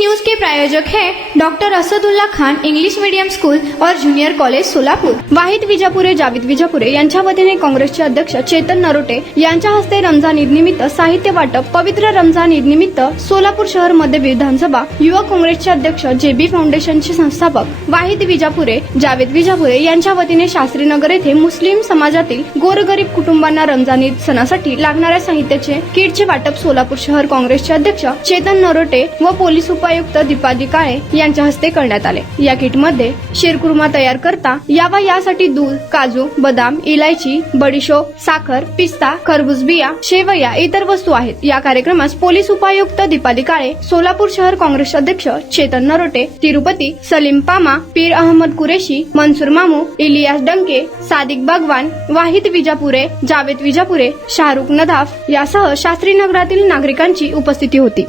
News के प्रायोजक हैं doctor Asadullah Khan English medium school और जूनियर कॉलेज सोलापूर। वाहिद विजापुरे जावेद विजापुरे यांच्या वतीने काँग्रेसचे अध्यक्ष चेतन नरोटे यांच्या हस्ते रमजान ईद निमित्त साहित्य वाटप। पवित्र रमजान ईद निमित्त सोलापूर शहर मध्य विधानसभा युवक काँग्रेसचे अध्यक्ष जेबी फाउंडेशनचे संस्थापक वाहिद विजापुरे जावेद विजापुरे यांच्या वतीने शास्त्रीनगर येथे मुस्लिम समाजातील गोरगरीब कुटुंबांना रमजान ईद सणासाठी लागणाऱ्या साहित्याचे किटचे वाटप सोलापूर शहर काँग्रेसचे अध्यक्ष चेतन नरोटे व पोलीस उपायुक्त दीपाली काळे यांच्या हस्ते करण्यात आले। या किटमध्ये शिरकुर्मा तयार करता यावा यासाठी दूध, काजू, बदाम, इलायची, बडीशोप, साखर, पिस्ता, खरबूज बिया, शेवया इतर वस्तू आहेत। या कार्यक्रमास पोलीस उपायुक्त दीपाली काळे, सोलापूर शहर काँग्रेस अध्यक्ष चेतन नरोटे, तिरुपती सलीम पामा, पीर अहमद कुरेशी, मनसूर मामू, इलियास डंके, सादिक बागवान, वाहिद विजापुरे, जावेद विजापुरे, शाहरुख नदाफ यासह शास्त्रीनगरातील नागरिकांची उपस्थिती होती।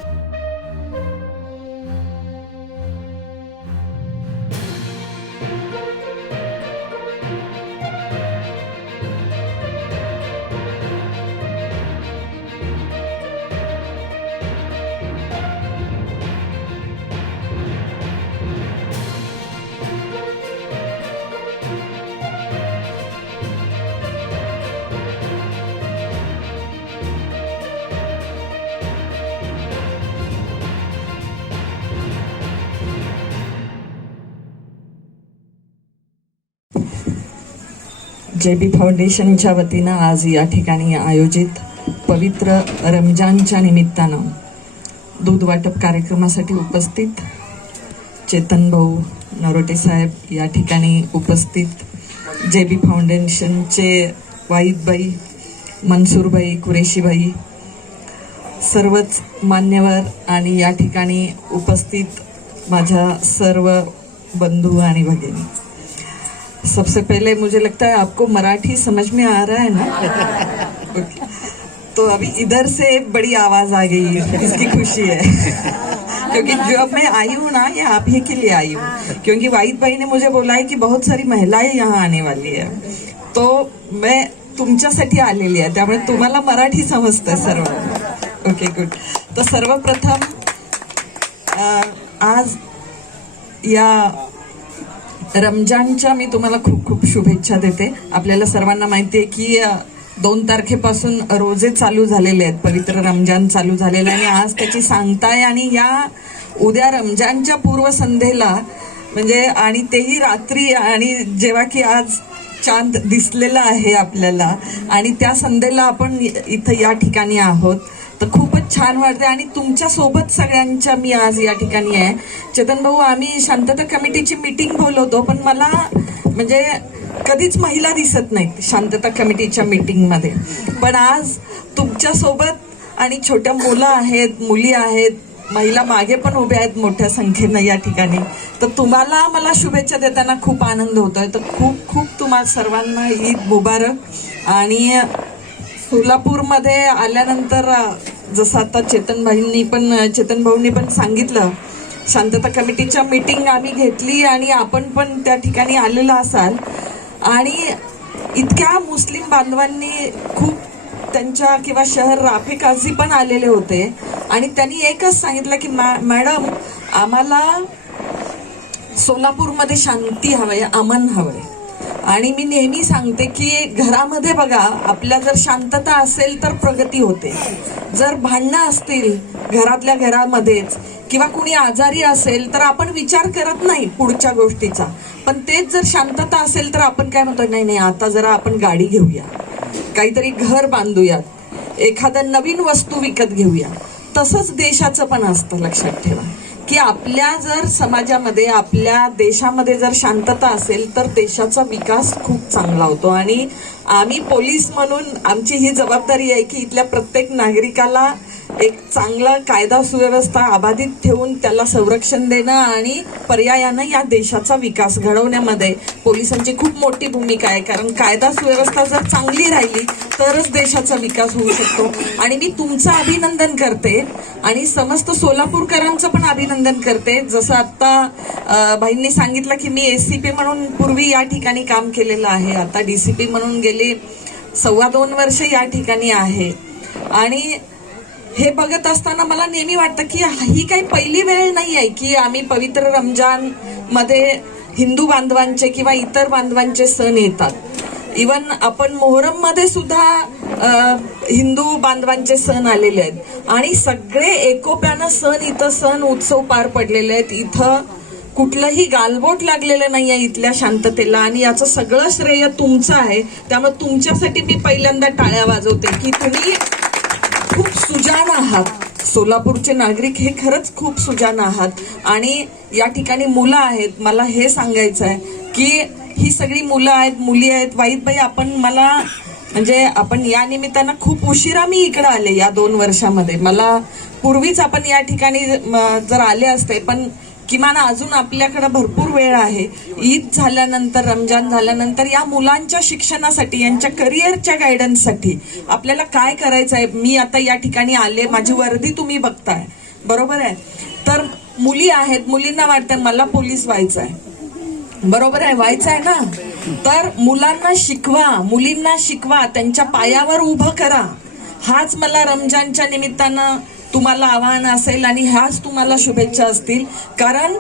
जेबी फाउंडेशनच्या वतीनं आज या ठिकाणी आयोजित पवित्र रमजानच्या निमित्तानं दूध वाटप कार्यक्रमासाठी उपस्थित चेतन भाऊ नरोटे साहेब, या ठिकाणी उपस्थित जेबी फाउंडेशनचे वाहिदबाई, मनसूरबाई, कुरेशीबाई, सर्वच मान्यवर आणि या ठिकाणी उपस्थित माझ्या सर्व बंधू आणि भगिनी। सबसे पहले मुझे लगता है आपको मराठी समझ में आ रहा है ना? तो अभी इधर से बड़ी आवाज आ गई, इसकी खुशी है क्योंकि जब मैं आई हूँ ना, ये आप ही के लिए आई हूँ, क्योंकि वाहिद भाई ने मुझे बोला है कि बहुत सारी महिलाएं यहाँ आने वाली है, तो मैं तुमच्यासाठी आलेली आहे, त्यामुळे तुम्हाला मराठी समजतं सर्व। Okay, good. तो सर्वप्रथम आज या रमजानच्या मी तुम्हाला खूप खूप शुभेच्छा देते। आपल्याला सर्वांना माहिती आहे की 2 तारखेपासून रोजे चालू झालेले आहेत, पवित्र रमजान चालू झालेलं आहे आणि आज त्याची सांगता आहे आणि या उद्या रमजानच्या पूर्वसंध्येला म्हणजे आणि तेही रात्री, आणि जेव्हा की आज चांद दिसलेला आहे आपल्याला आणि त्या संध्येला आपण इथं या ठिकाणी आहोत, तर खूपच छान वाटते आणि तुमच्या सोबत सगळ्यांच्या मी आज या ठिकाणी आहे। चेतन भाऊ, आम्ही शांतता कमिटीची मीटिंग बोलवतो, पण मला म्हणजे कधीच महिला दिसत नाहीत शांतता कमिटीच्या मीटिंगमध्ये, पण आज तुमच्या सोबत आणि छोट्या मुलं आहेत, मुली आहेत, महिला मागे पण उभ्या आहेत मोठ्या संख्येनं या ठिकाणी, तर तुम्हाला मला शुभेच्छा देताना खूप आनंद होतोय। तर खूप खूप तुम्हाला सर्वांना ईद मुबारक। आणि सोलापूरमध्ये आल्यानंतर जसं आता चेतन भाऊंनी पण सांगितलं, शांतता कमिटीच्या मीटिंग आम्ही घेतली आणि आपण पण त्या ठिकाणी आलेला असाल आणि इतक्या मुस्लिम बांधवांनी खूप त्यांच्या किंवा शहर राफे काझी पण आलेले होते आणि त्यांनी एकच सांगितलं की मॅडम, आम्हाला सोलापूरमध्ये शांती हवंय, अमन हवंय। आणि मी नेहमी सांगते की घरामध्ये बघा, आपल्या जर शांतता असेल तर प्रगती होते, जर भांडणं असतील घरातल्या घरामध्येच किंवा कुणी आजारी असेल तर आपण विचार करत नाही पुढच्या गोष्टीचा, पण तेच जर शांतता असेल तर आपण काय म्हणतो, नाही नाही आता जरा आपण गाडी घेऊया, काहीतरी घर बांधूयात, एखादं नवीन वस्तू विकत घेऊया। तसंच देशाचं पण असतं, लक्षात ठेवा की आपल्या जर समाजामध्ये, आपल्या देशामध्ये जर शांतता असेल तर देशाचा विकास खूप चांगला होतो। आणि आम्ही पोलीस म्हणून आमची ही जबाबदारी आहे की इथल्या प्रत्येक नागरिकाला एक चांगला कायदा सुव्यवस्था अबाधित ठेवून त्याला संरक्षण देणं आणि पर्यायानं या देशाचा विकास घडवण्यामध्ये पोलिसांची खूप मोठी भूमिका आहे, कारण कायदा सुव्यवस्था जर चांगली राहिली तरच देशाचा विकास होऊ शकतो। आणि मी तुमचं अभिनंदन करते आणि समस्त सोलापूरकरांचं पण अभिनंदन करते। जसं आता भाईंनी सांगितलं की मी एसीपी म्हणून पूर्वी या ठिकाणी काम केलेलं आहे, आता डीसीपी म्हणून गेली 2.25 वर्ष या ठिकाणी आहे आणि हे बघत असताना मला नेहमी वाटतं की ही काही पहिली वेळ नाही आहे की आम्ही पवित्र रमजान मध्ये हिंदू बांधवांचे किंवा इतर बांधवांचे सण येतात. इवन आपण मोहरम मध्ये सुद्धा हिंदू बांधवांचे सण आलेले आहेत आणि सगळे एकोप्यानं सण उत्सव पार पडलेले आहेत. इथं कुठलंही गालबोट लागलेलं नाहीये इथल्या शांततेला आणि याचं सगळं श्रेय तुमचं आहे. त्यामुळे तुमच्यासाठी मी पहिल्यांदा टाळ्या वाजवते की तुम्ही खूप सुजाण आहात. सोलापूरचे नागरिक हे खरंच खूप सुजाण आहात आणि या ठिकाणी मुलं आहेत. मला हे सांगायचं आहे की ही सगळी मुलं आहेत, मुली आहेत. वाईदबाई, आपण या निमित्तानं खूप उशिरा मी इकडे आले या 2 वर्षामध्ये. मला पूर्वीच आपण या ठिकाणी जर आले असते, पण किमान अजून आपल्याकडे भरपूर वेळ आहे. ईद झाल्यानंतर, रमजान झाल्यानंतर या मुलांच्या शिक्षणासाठी, यांच्या करिअरच्या गायडन्ससाठी आपल्याला काय करायचं आहे. मी आता या ठिकाणी आले, माझी वर्दी तुम्ही बघताय, बरोबर आहे. तर मुली आहेत, मुलींना वाटतं मला पोलीस व्हायचं आहे, बरोबर आहे, व्हायचं आहे ना. तर मुलांना शिकवा, मुलींना शिकवा, त्यांच्या पायावर उभं करा. हाच मला रमजानच्या निमित्तानं तुम्हाला आव्हान असेल आणि ह्याच तुम्हाला शुभेच्छा असतील. कारण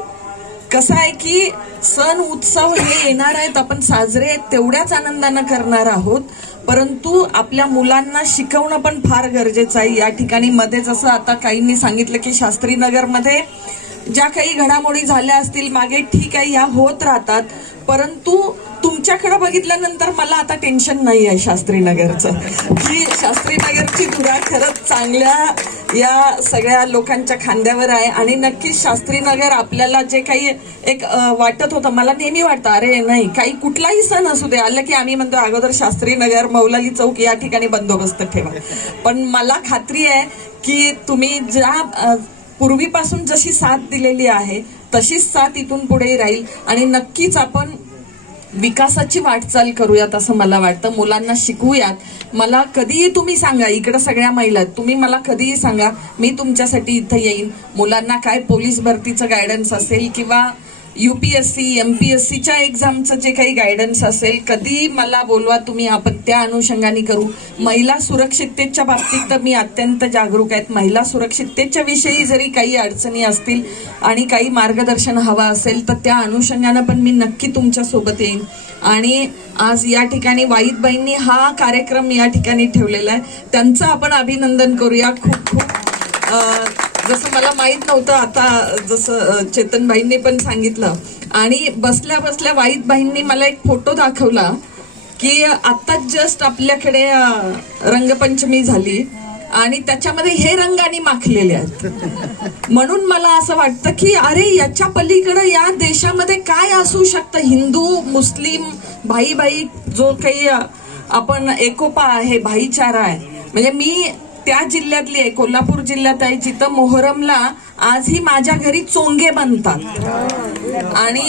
कसं आहे की सण उत्सव हे येणार आहेत, आपण साजरे तेवढ्याच आनंदानं करणार आहोत, परंतु आपल्या मुलांना शिकवणं पण फार गरजेचं आहे. या ठिकाणी मध्ये जसं आता काहींनी सांगितलं की शास्त्रीनगरमध्ये ज्या काही घडामोडी झाल्या असतील मागे, ठीक आहे, या होत राहतात, परंतु तुमच्याकडे बघितल्यानंतर मला आता टेन्शन नाही आहे शास्त्रीनगरचं, की शास्त्रीनगरची धुरा खरंच चांगल्या या सगळ्या लोकांच्या खांद्यावर आहे. आणि नक्कीच शास्त्रीनगर आपल्याला जे काही एक वाटत होतं, मला नेहमी वाटतं अरे नाही, काही कुठलाही सण असू दे आलं की आम्ही म्हणतो अगोदर शास्त्रीनगर, मौलाली चौक या ठिकाणी बंदोबस्त ठेवा. पण मला खात्री आहे की तुम्ही ज्या पूर्वीपासून जशी साथ दिलेली आहे तशीच साथ इथून पुढे राहील आणि नक्कीच आपण विकासाची वाटचाल करूयात असं मला वाटतं. मुलांना शिकवूयात. मला कधीही तुम्ही सांगा, इकडं सगळ्या महिला तुम्ही मला कधीही सांगा, मी तुमच्यासाठी इथं येईन. मुलांना काय पोलीस भरतीचं गायडन्स असेल किंवा UPSC MPSCच्या एक्झामचं जे काही गायडन्स असेल, कधी मला बोलवा तुम्ही, आपण त्या अनुषंगाने करू. महिला सुरक्षिततेच्या बाबतीत तर मी अत्यंत जागरूक आहे. महिला सुरक्षिततेच्या विषयी जरी काही अडचणी असतील आणि काही मार्गदर्शन हवं असेल तर त्या अनुषंगानं पण मी नक्की तुमच्या सोबत येईन. आणि आज या ठिकाणी वाईदबाईंनी हा कार्यक्रम या ठिकाणी ठेवलेला आहे, त्यांचं आपण अभिनंदन करूया. खूप खूप जसं मला माहित नव्हतं, आता जसं चेतनबाईंनी पण सांगितलं आणि बसल्या बसल्या वाईदबाईंनी मला एक फोटो दाखवला की आत्ताच जस्ट आपल्याकडे रंगपंचमी झाली आणि त्याच्यामध्ये हे रंगाने माखलेले आहेत. म्हणून मला असं वाटतं की अरे याच्या पलीकडे या देशामध्ये काय असू शकतं. हिंदू मुस्लिम भाई भाई जो काही आपण एकोपा आहे, भाईचारा आहे. म्हणजे मी त्या जिल्ह्यातली आहे, कोल्हापूर जिल्ह्यात आहे, जिथं मोहरमला आजही माझ्या घरी चोंगे बनतात. आणि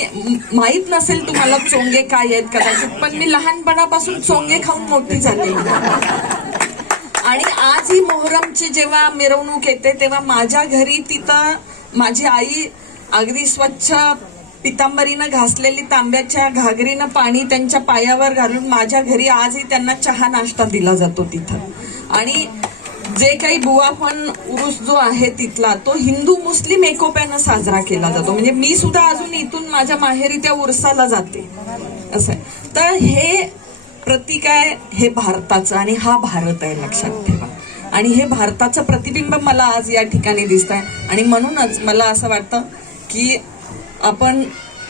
माहित नसेल तुम्हाला चोंगे काय आहेत कदाचित, पण मी लहानपणापासून चोंगे खाऊन मोठी झालेली. आणि आजही मोहरमची जेव्हा मिरवणूक येते तेव्हा माझ्या घरी तिथं माझी आई अगदी स्वच्छ पितांबरीनं घासलेली तांब्याच्या घागरीनं पाणी त्यांच्या पायावर घालून माझ्या घरी आजही त्यांना चहा नाश्ता दिला जातो तिथं. आणि जे काही बुवाफन उरूस जो आहे तिथला तो हिंदू मुस्लिम एकोप्यानं साजरा केला जातो. म्हणजे मी सुद्धा अजून इथून माझ्या माहेरी त्या उरसाला जाते असं. तर हे प्रतीक आहे, हे भारताचं आणि हा भारत आहे, लक्षात ठेवा. आणि हे भारताचं प्रतिबिंब मला आज या ठिकाणी दिसत आहे. आणि म्हणूनच मला असं वाटतं की आपण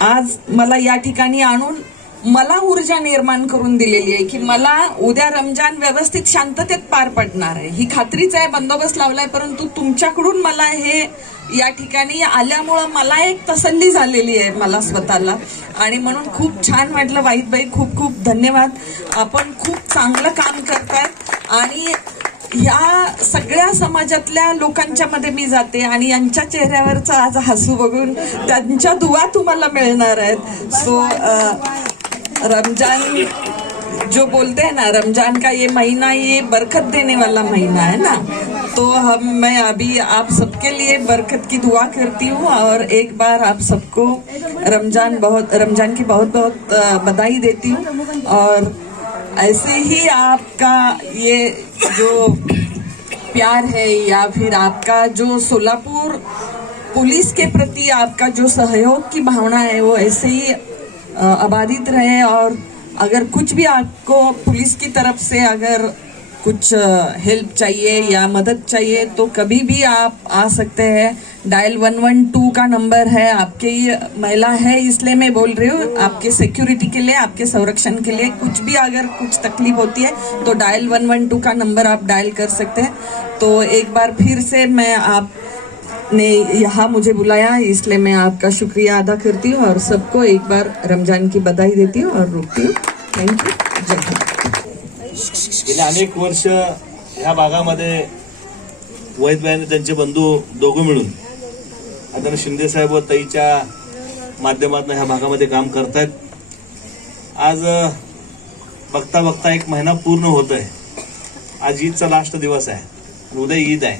आज मला या ठिकाणी आणून मला ऊर्जा निर्माण करून दिलेली आहे की मला उद्या रमजान व्यवस्थित शांततेत पार पडणार आहे, ही खात्रीच आहे. बंदोबस्त लावलाय, परंतु तुमच्याकडून मला हे या ठिकाणी आल्यामुळं मला एक तसल्ली झालेली आहे मला स्वतःला. आणि म्हणून खूप छान वाटलं. वाईदबाई, खूप खूप धन्यवाद. आपण खूप चांगलं काम करतायत आणि ह्या सगळ्या समाजातल्या लोकांच्या मध्ये मी जाते आणि यांच्या चेहऱ्यावरचं आज हसू बघून त्यांच्या दुआ तुम्हाला मिळणार आहेत. सो रमजान जो बोलते हैं ना, रमजान का ये महीना ये बरकत देने वाला महीना है ना, तो मैं अभी आप सबके लिए बरकत की दुआ करती हूँ और एक बार आप सबको रमजान की बहुत बहुत बधाई देती हूँ. और ऐसे ही आपका ये जो प्यार है या फिर आपका जो सोलापुर पुलिस के प्रति आपका जो सहयोग की भावना है वो ऐसे ही अबाधित रहे। और अगर कुछ भी आपको पुलिस की तरफ से अगर कुछ हेल्प चाहिए या मदद चाहिए तो कभी भी आप आ सकते हैं। डायल 112 का नंबर है। आपके ये महिला है इसलिए मैं बोल रही हूँ, आपके सिक्योरिटी के लिए, आपके संरक्षण के लिए कुछ भी अगर कुछ तकलीफ होती है तो डायल 112 का नंबर आप डायल कर सकते हैं। तो एक बार फिर से मैं आपने यहाँ मुझे बुलाया इसलिए मैं आपका शुक्रिया अदा करती हूँ और सबको एक बार रमजान की बधाई देती हूँ और रुकती हूँ। Thank you. जय हिंद। गेली अनेक वर्ष ह्या भागामध्ये वैद्य आणि त्यांचे बंधू दोघं मिळून आता शिंदे साहेब व ताईच्या माध्यमातून ह्या भागामध्ये काम करतायत। आज बघता बघता एक महिना पूर्ण होत आहे। आज ईदचा लास्ट दिवस आहे आणि उद्या ईद आहे।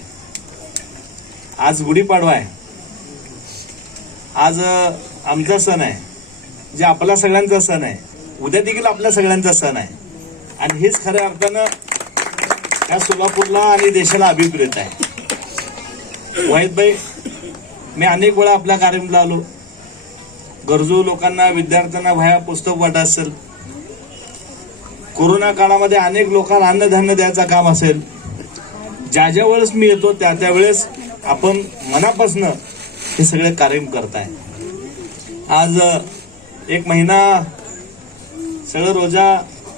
आज गुढीपाडवा आहे। आज आमचा सण आहे, जे आपला सगळ्यांचा सण आहे। उद्या देखील आपल्या सगळ्यांचा सण आहे आणि हेच खऱ्या अर्थानं या सोलापूरला आणि देशाला अभिप्रेत आहे। वाहिदभाई, मी अनेक वेळा आपल्या कार्यक्रमाला आलो। गरजू लोकांना, विद्यार्थ्यांना वह्या पुस्तक वाटत असेल, कोरोना काळामध्ये अनेक लोकांना अन्नधान्य द्यायचं काम असेल, ज्या ज्या वेळेस मी येतो त्या त्यावेळेस आपण मनापासून हे सगळे कार्यक्रम करताय। आज एक महिना सगळं रोजा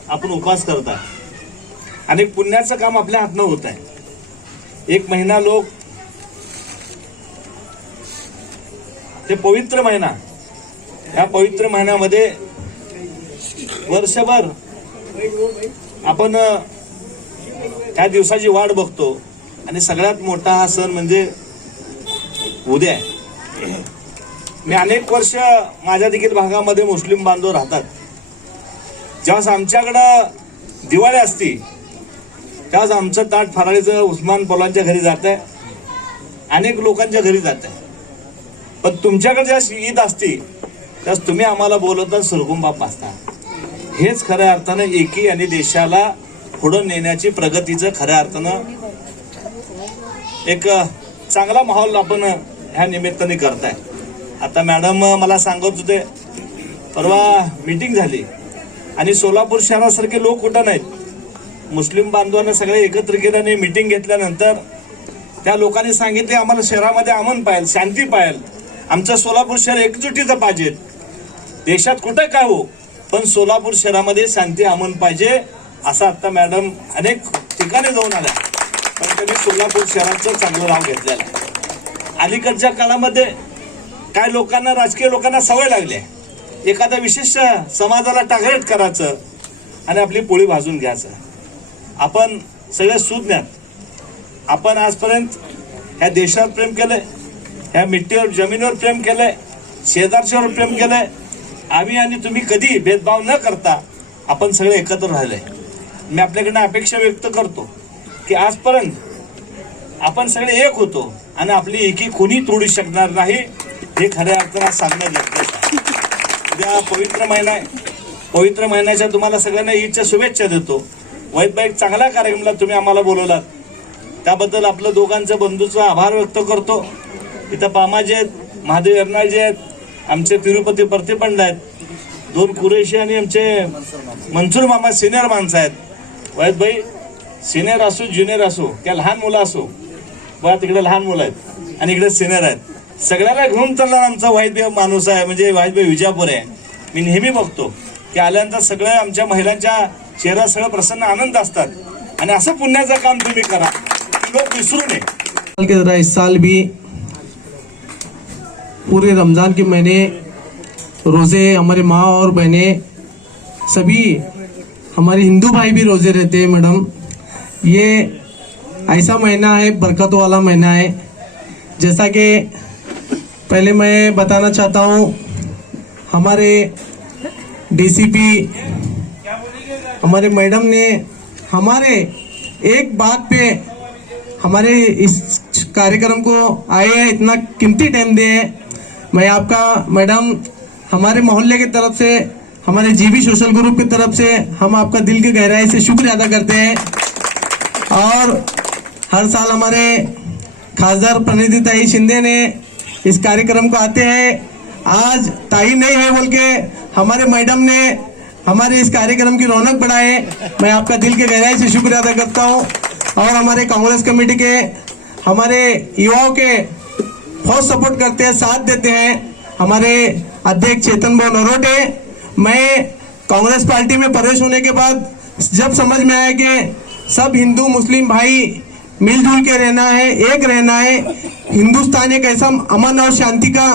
आपण उपवास करताय आणि पुण्याचं काम आपल्या हातनं होत आहे। एक महिना लोक ते पवित्र महिना, या पवित्र महिन्यामध्ये वर्षभर आपण त्या दिवसाची वाट बघतो आणि सगळ्यात मोठा हा सण म्हणजे उद्या आहे। मी अनेक वर्ष माझ्या देखील भागामध्ये मुस्लिम बांधव राहतात। जेव्हा आमच्याकडं दिवाळी असती त्यावेळेस आमचं ताट फराळीचं उस्मान पोलांच्या घरी जात आहे, अनेक लोकांच्या घरी जात आहे। पण तुमच्याकडे जेव्हा ईद असती त्यावेळेस तुम्ही आम्हाला बोलवता, सुरकुंबाप असता। हेच खऱ्या अर्थानं एकी आणि देशाला पुढं नेण्याची प्रगतीचं खऱ्या अर्थानं एक चांगला माहोल आपण ह्या निमित्ताने करताय। आता मॅडम मला सांगत होते, परवा मीटिंग झाली आणि सोलापूर शहरासारखे लोक कुठं नाहीत। मुस्लिम बांधवांना सगळे एकत्र केल्याने मीटिंग घेतल्यानंतर त्या लोकांनी सांगितले, आम्हाला शहरामध्ये अमन पाहिजे, शांती पाहिजे, आमचं सोलापूर शहर एकजुटीचं पाहिजे। देशात कुठं काय हो, पण सोलापूर शहरामध्ये शांती अमन पाहिजे असं आता मॅडम अनेक ठिकाणी जाऊन आल्या, पण त्यांनी सोलापूर शहराचं चांगलं नाव घेतलेलं आहे। अलीकडच्या काळामध्ये काय लोकांना, राजकीय लोकांना सवय लागली आहे एखाद्या विशिष्ट समाजाला टार्गेट करायचं आणि आपली पोळी भाजून घ्यायचं। आपण सगळे सुज्ञात, आपण आजपर्यंत ह्या देशावर प्रेम केलंय, ह्या मिट्टीवर, जमिनीवर प्रेम केलंय, शेजारच्यावर प्रेम केलंय। आम्ही आणि तुम्ही कधी भेदभाव न करता आपण सगळे एकत्र राहिलोय। मी आपल्याकडनं अपेक्षा व्यक्त करतो की आजपर्यंत आपण सगळे एक होतो आणि आपली एकी कोणी तोडू शकणार नाही, हे खऱ्या अर्थानं सांगणं गरजेचं आहे। उद्या पवित्र महिना आहे, पवित्र महिन्याच्या तुम्हाला सगळ्यांना ईदच्या शुभेच्छा देतो। वैद्यभाई, चांगला कार्यक्रमला तुम्ही आम्हाला बोलवलात त्याबद्दल आपलं दोघांच्या बंधूचा आभार व्यक्त करतो। इथं पामाजी आहेत, महादेव एरनाळजी आहेत, आमचे तिरुपती प्रतिपंड आहेत, दोन कुरेशी आणि आमचे मनसूर मामा सिनियर माणसं आहेत। वैद्यभाई, सिनियर असो ज्युनियर असो त्या लहान मुलं असो, बघा तिकडे लहान मुलं आहेत आणि इकडे सिनियर आहेत, सगळ्याला घेऊन चालणार आमचा वैद्य माणूस आहे, म्हणजे वैद्य विजापूर आहे। मी नेहमी बघतो की आल्यानंतर सगळ्या आमच्या महिलांच्या चेहरा सगळं प्रसन्न आनंद असतात आणि असं पुण्याचं काम तुम्ही करा, लोक विसरू नये। की तरह इस साल भी पूरे रमज़ान के महीने रोज़े हमारे माँ और बहनें सभी हमारे हिंदू भाई भी रोज़े रहते हैं। मैडम, ये ऐसा महीना है, बरकत वाला महीना है। जैसा कि पहले मैं बताना चाहता हूँ, हमारे डीसीपी हमारे मैडम ने हमारे एक बात पे हमारे इस कार्यक्रम को आए हैं, इतना कीमती टाइम दिए हैं। मैं आपका मैडम, हमारे मोहल्ले की तरफ से, हमारे जीबी सोशल ग्रुप की तरफ से हम आपका दिल की गहराई से शुक्रिया अदा करते हैं। और हर साल हमारे खासदार प्रणितिताई शिंदे ने इस कार्यक्रम को आते हैं। आज ताई नहीं है बोल के हमारे मैडम ने हमारे इस कार्यक्रम की रौनक बढ़ाए। मैं आपका दिल के गहराई से शुक्रिया अदा करता हूँ। और हमारे कांग्रेस कमेटी के हमारे युवाओं के बहुत सपोर्ट करते हैं, साथ देते हैं हमारे अध्यक्ष चेतन भाऊ नरोटे। मैं कांग्रेस पार्टी में प्रवेश होने के बाद जब समझ में आया कि सब हिंदू मुस्लिम भाई मिलजुल के रहना है, एक रहना है, हिंदुस्तान एक ऐसा अमन और शांति का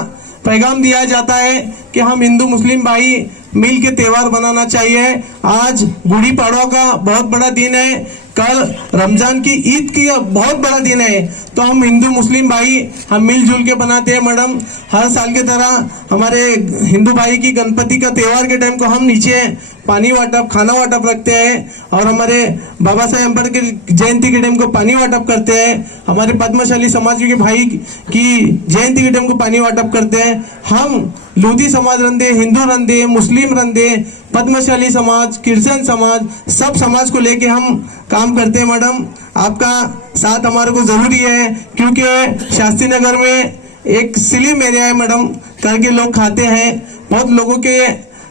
पैगाम दिया जाता है कि हम हिंदू मुस्लिम भाई मिल के त्योहार मनाना चाहिए। आज गुड़ी पड़वा का बहुत बड़ा दिन है, कल रमजान की ईद की बहुत बड़ा दिन है, तो हम हिंदू मुस्लिम भाई हम मिलजुल के बनाते हैं। मैडम, हर साल की तरह हमारे हिंदू भाई की गणपति का त्योहार के टाइम को हम नीचे पानी वाटप, खाना वाटप रखते हैं और हमारे बाबा साहेब अम्बेडकर जयंती के टाइम को पानी वाटप करते हैं। हमारे पद्मशाली समाज के भाई की जयंती के टाइम को पानी वाटप करते हैं। हम लूधी समाज रंधे, हिंदू रंधे, मुस्लिम रंधे, पद्मशाली समाज, क्रिश्चियन समाज, सब समाज को लेके हम काम करते हैं। मैडम, आपका साथ हमारे को जरूरी है क्योंकि शास्त्री नगर में एक स्लिम एरिया है मैडम, करके लोग खाते हैं, बहुत लोगों के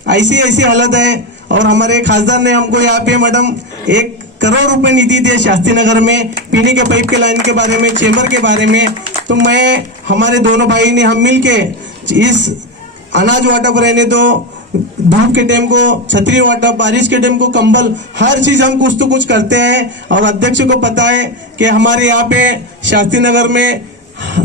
ऐसी हालत है। और हमारे खासदार ने हमको यहाँ पे मैडम 1 करोड़ रुपए निधि दिए शास्त्री नगर में पीने के पाइप के लाइन के बारे में, चेंबर के बारे में। तो मैं हमारे दोनों भाई ने हम मिल के इस अनाज वाटप रहने दो, धूप के टाइम को छतरी वाटप, बारिश के टाइम को कंबल, हर चीज हम कुछ तो कुछ करते हैं। और अध्यक्ष को पता है कि हमारे यहाँ पे शास्त्री नगर में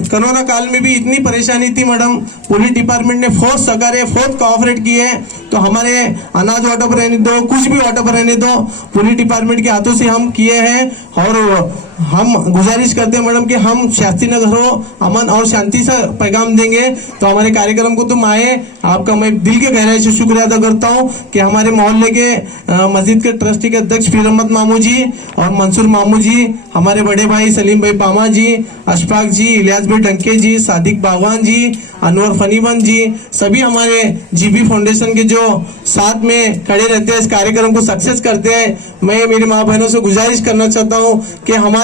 कोरोना काल में भी इतनी परेशानी थी मैडम, पुलिस डिपार्टमेंट ने बहुत सहकार्य, बहुत कोऑपरेट किए। तो हमारे अनाज वाटप रहने दो, कुछ भी वाटप रहने दो, पुलिस डिपार्टमेंट के हाथों से हम किए हैं। और हम गुजारिश करते हैं मैडम कि हम शास्त्री नगर हो अमन और शांति से पैगाम देंगे। तो हमारे कार्यक्रम को तुम आए, आपका मैं दिल के गहराई से शुक्रिया अदा करता हूँ कि हमारे मोहल्ले के मस्जिद के ट्रस्टी के अध्यक्ष पीर अहमद मामू जी और मंसूर मामू जी, हमारे बड़े भाई सलीम भाई पामा जी, अशफाक जी, इलियास भाई डंके जी, सादिक बागवान जी, अनवर फनीबन जी, सभी हमारे जीबी फाउंडेशन के जो साथ में खड़े रहते हैं, इस कार्यक्रम को सक्सेस करते हैं। मैं मेरी माँ बहनों से गुजारिश करना चाहता हूँ कि हमारे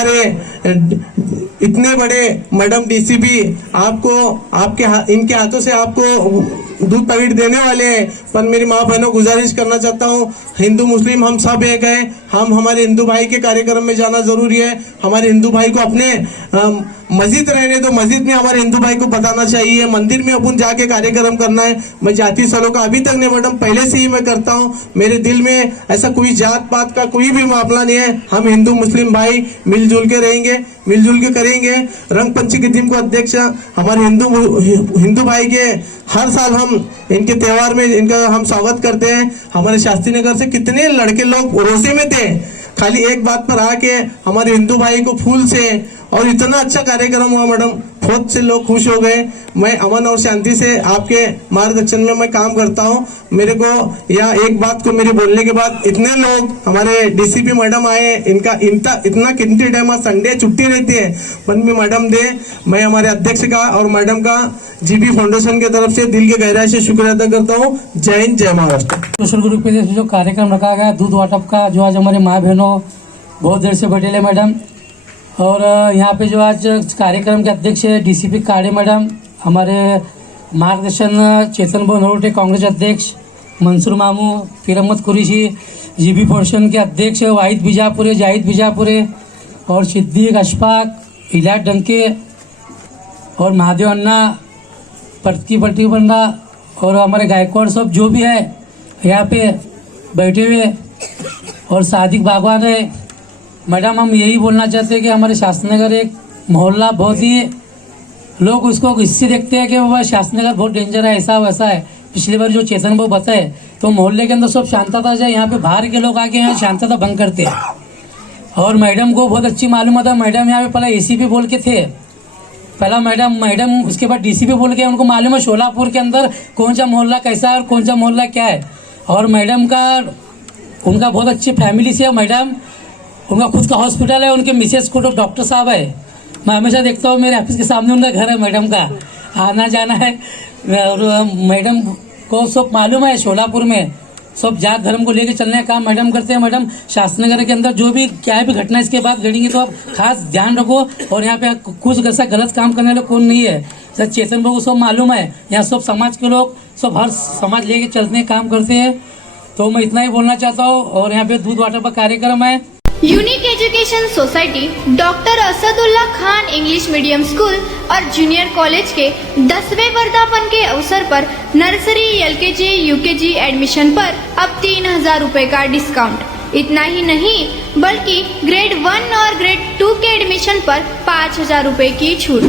इतने बड़े मैडम डीसीपी आपको इनके हाथों से आपको दूध पैकेट देने वाले हैं, पर मेरी माँ बहनों गुजारिश करना चाहता हूँ, हिंदू मुस्लिम हम सब एक हैं। हम हमारे हिंदू भाई के कार्यक्रम में जाना जरूरी है। हमारे हिंदू भाई को अपने मस्जिद रहने दो, मस्जिद में हमारे हिंदू भाई को बताना चाहिए, मंदिर में अपन जाके कार्यक्रम करना है। मैं जाति सलों का अभी तक नहीं मैडम, पहले से ही मैं करता हूँ। मेरे दिल में ऐसा कोई जात पात का कोई भी मामला नहीं है। हम हिंदू मुस्लिम भाई मिलजुल के रहेंगे, मिलजुल के करेंगे। रंग पंचमी के दिन को अध्यक्ष हमारे हिंदू भाई के हर साल हम इनके त्योहार में इनका हम स्वागत करते हैं। हमारे शास्त्री नगर से कितने लड़के लोग रोजे में थे, खाली एक बात पर आके हमारे हिंदू भाई को फूल से, और इतना अच्छा कार्यक्रम हुआ मैडम, बहुत से लोग खुश हो गए। मैं अमन और शांति से आपके मार्गदर्शन में मैं काम करता हूँ। मेरे को यहाँ एक बात को मेरे बोलने के बाद इतने लोग हमारे डीसीपी मैडम आए, इतना कितनी टाइम संडे छुट्टी रहती है, मन में मैडम दे। मैं हमारे अध्यक्ष का और मैडम का जीबी फाउंडेशन की तरफ से दिल के गहराई से शुक्रिया अदा करता हूँ। जय हिंद, जय महाराष्ट्र। सोशल ग्रुप पे जो कार्यक्रम रखा गया दूध वाटप का, जो आज हमारे माँ बहनों बहुत देर से बैठे है मैडम, और यहाँ पे जो आज कार्यक्रम के अध्यक्ष है डीसीपी काड़े मैडम, हमारे मार्गदर्शन चेतन भाऊ नरोटे कांग्रेस अध्यक्ष, मंसूर मामू, पीर अहमद कुरैशी जीबी फाउंडेशन के अध्यक्ष वाहिद बीजापुरे, जाहिद बीजापुरे, और सिद्दीक, अशफाक, इलियास डंके और महादेव अन्ना, पट्टी बंडा और हमारे गायकवाड़ सब जो भी है यहाँ पे बैठे हुए, और सादिक बागवान है। मैडम, हम यही बोलना चाहते हैं कि हमारे शास्त्री नगर एक मोहल्ला बहुत ही लोग उसको इससे देखते हैं कि बाबा शास्त्री नगर बहुत डेंजर है, ऐसा वैसा है। पिछली बार जो चेतन भाऊ बताए तो मोहल्ले के अंदर सब शांतता से, यहाँ पे बाहर के लोग आके यहाँ शांतता भंग करते हैं। और मैडम को बहुत अच्छी मालूम था, मैडम यहाँ पे पहला एसीपी बोल के थे, पहला मैडम उसके बाद डीसीपी बोल के, उनको मालूम है शोलापुर के अंदर कौन सा मोहल्ला कैसा है और कौन सा मोहल्ला क्या है। और मैडम का उनका बहुत अच्छी फैमिली से है मैडम, उनका खुद का हॉस्पिटल है, उनके मिसेस को डॉक्टर साहब है। मैं हमेशा देखता हूँ मेरे ऑफिस के सामने उनका घर है, मैडम का आना जाना है। और मैडम को सब मालूम है शोलापुर में सब जात धर्म को लेकर चलने का काम मैडम करते हैं। मैडम शास्त्रनगर के अंदर जो भी क्या भी घटना इसके बाद घटेंगी तो आप खास ध्यान रखो। और यहाँ पे कुछ ऐसा गलत काम करने वाले कौन नहीं है, सर चेतन बाबू सब मालूम है। यहाँ सब समाज के लोग सब हर समाज लेके चलते हैं, काम करते हैं। तो मैं इतना ही बोलना चाहता हूँ। और यहाँ पे दूध वाटर का कार्यक्रम है। Unique education society doctor Asadullah Khan English medium school और जूनियर कॉलेज के 10वें वर्धापन के अवसर पर नर्सरी LKG UKG एडमिशन पर अब 3000 रुपए का डिस्काउंट। इतना ही नहीं बल्कि ग्रेड 1 और ग्रेड 2 के एडमिशन पर 5000 रुपए की छूट।